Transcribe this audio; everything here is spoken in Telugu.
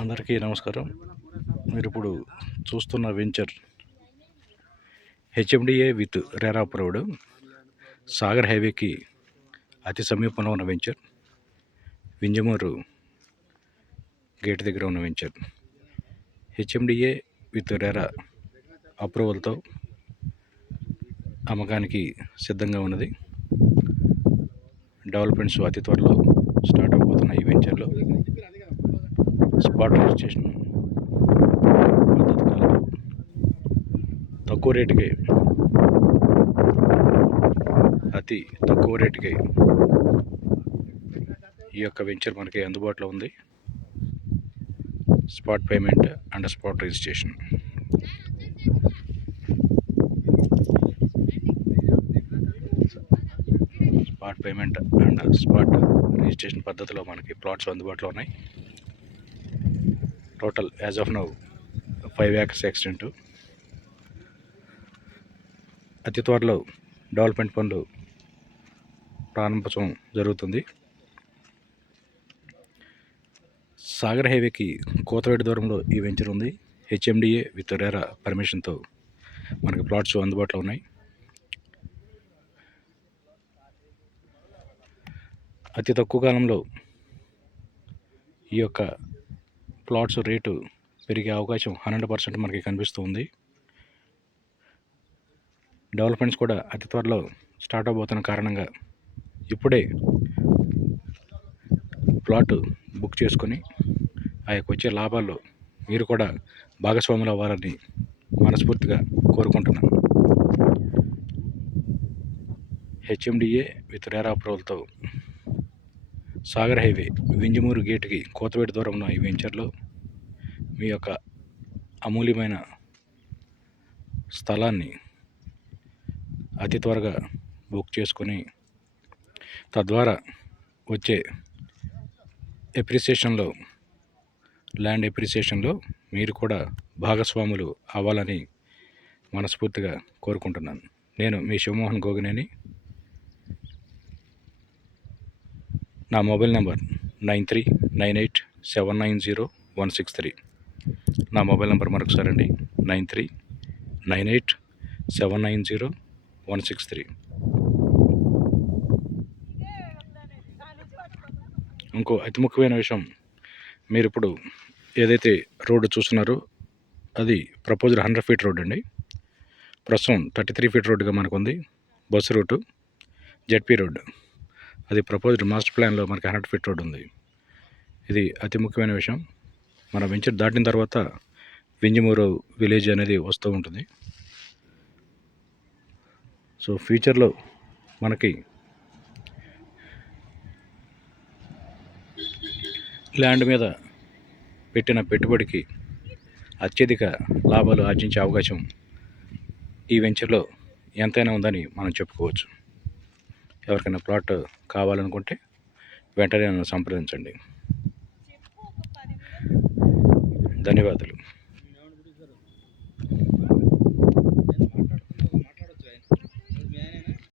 అందరికీ నమస్కారం. మీరు ఇప్పుడు చూస్తున్న venture HMDA with RERA approved Sagar హైవేకి అతి సమీపంలో ఉన్న వెంచర్. వింజమూరు గేట్ దగ్గర ఉన్న వెంచర్ హెచ్ఎండిఏ విత్ రెరా అప్రూవల్తో అమ్మకానికి సిద్ధంగా ఉన్నది. డెవలప్మెంట్స్ అతి త్వరలో స్టార్ట్ అవబోతున్న ఈ వెంచర్లో స్పాట్ రిజిస్ట్రేషన్ పద్ధతి కాలంలో తక్కువ రేటుకే, అతి తక్కువ రేటుకే ఈ యొక్క వెంచర్ మనకి అందుబాటులో ఉంది. Spot payment and spot registration. Spot payment and spot registration పద్ధతిలో మనకి ప్లాట్స్ అందుబాటులో ఉన్నాయి. Total as of now 5 acres extent. అతి త్వరలో డెవలప్మెంట్ పనులు ప్రారంభోత్సవం జరుగుతుంది. సాగర్ హైవేకి కోతవేడి దూరంలో ఈ వెంచర్ ఉంది. హెచ్ఎండిఏ విత్ రెరా పర్మిషన్తో మనకి ప్లాట్స్ అందుబాటులో ఉన్నాయి. అతి తక్కువ కాలంలో ఈ యొక్క ప్లాట్స్ రేటు పెరిగే అవకాశం 100% మనకి కనిపిస్తుంది. డెవలప్మెంట్స్ కూడా అతి త్వరలో స్టార్ట్ అవబోతున్న కారణంగా ఇప్పుడే ప్లాట్ బుక్ చేసుకొని ఆ యొక్క వచ్చే లాభాల్లో మీరు కూడా భాగస్వాములు అవ్వాలని మనస్ఫూర్తిగా కోరుకుంటున్నాను. హెచ్ఎండిఏ విత్ రెరా అప్రూవల్తో సాగర్ హైవే వింజమూరు గేటుకి కోతవేడి దూరంలో ఈ వెంచర్లో మీ యొక్క అమూల్యమైన స్థలాన్ని అతి త్వరగా బుక్ చేసుకొని తద్వారా వచ్చే ఎప్రిసియేషన్లో, ల్యాండ్ ఎప్రిసియేషన్లో మీరు కూడా భాగస్వాములు అవ్వాలని మనస్ఫూర్తిగా కోరుకుంటున్నాను. నేను మీ శివమోహన్ గోగినేని. నా మొబైల్ నెంబర్ 9398790163. నా మొబైల్ నెంబర్ మరొకసారి అండి, 9398790163. ఇంకో అతి ముఖ్యమైన విషయం, మీరు ఇప్పుడు ఏదైతే రోడ్డు చూస్తున్నారో అది ప్రపోజ్డ్ 100 feet రోడ్ అండి. ప్రస్తుతం 33 feet రోడ్డుగా మనకు ఉంది. బస్సు రూటు జెడ్పీ రోడ్డు, అది ప్రపోజ్డ్ మాస్టర్ ప్లాన్లో మనకి 100 feet రోడ్ ఉంది. ఇది అతి ముఖ్యమైన విషయం. మన వెంచర్ దాటిన తర్వాత వింజమూరు విలేజ్ అనేది వస్తూ ఉంటుంది. సో ఫ్యూచర్లో మనకి ల్యాండ్ మీద పెట్టిన పెట్టుబడికి అత్యధిక లాభాలు ఆర్జించే అవకాశం ఈ వెంచర్లో ఎంతైనా ఉందని మనం చెప్పుకోవచ్చు. ఎవరికైనా ప్లాట్ కావాలనుకుంటే వెంటనే నన్ను సంప్రదించండి. ధన్యవాదాలు.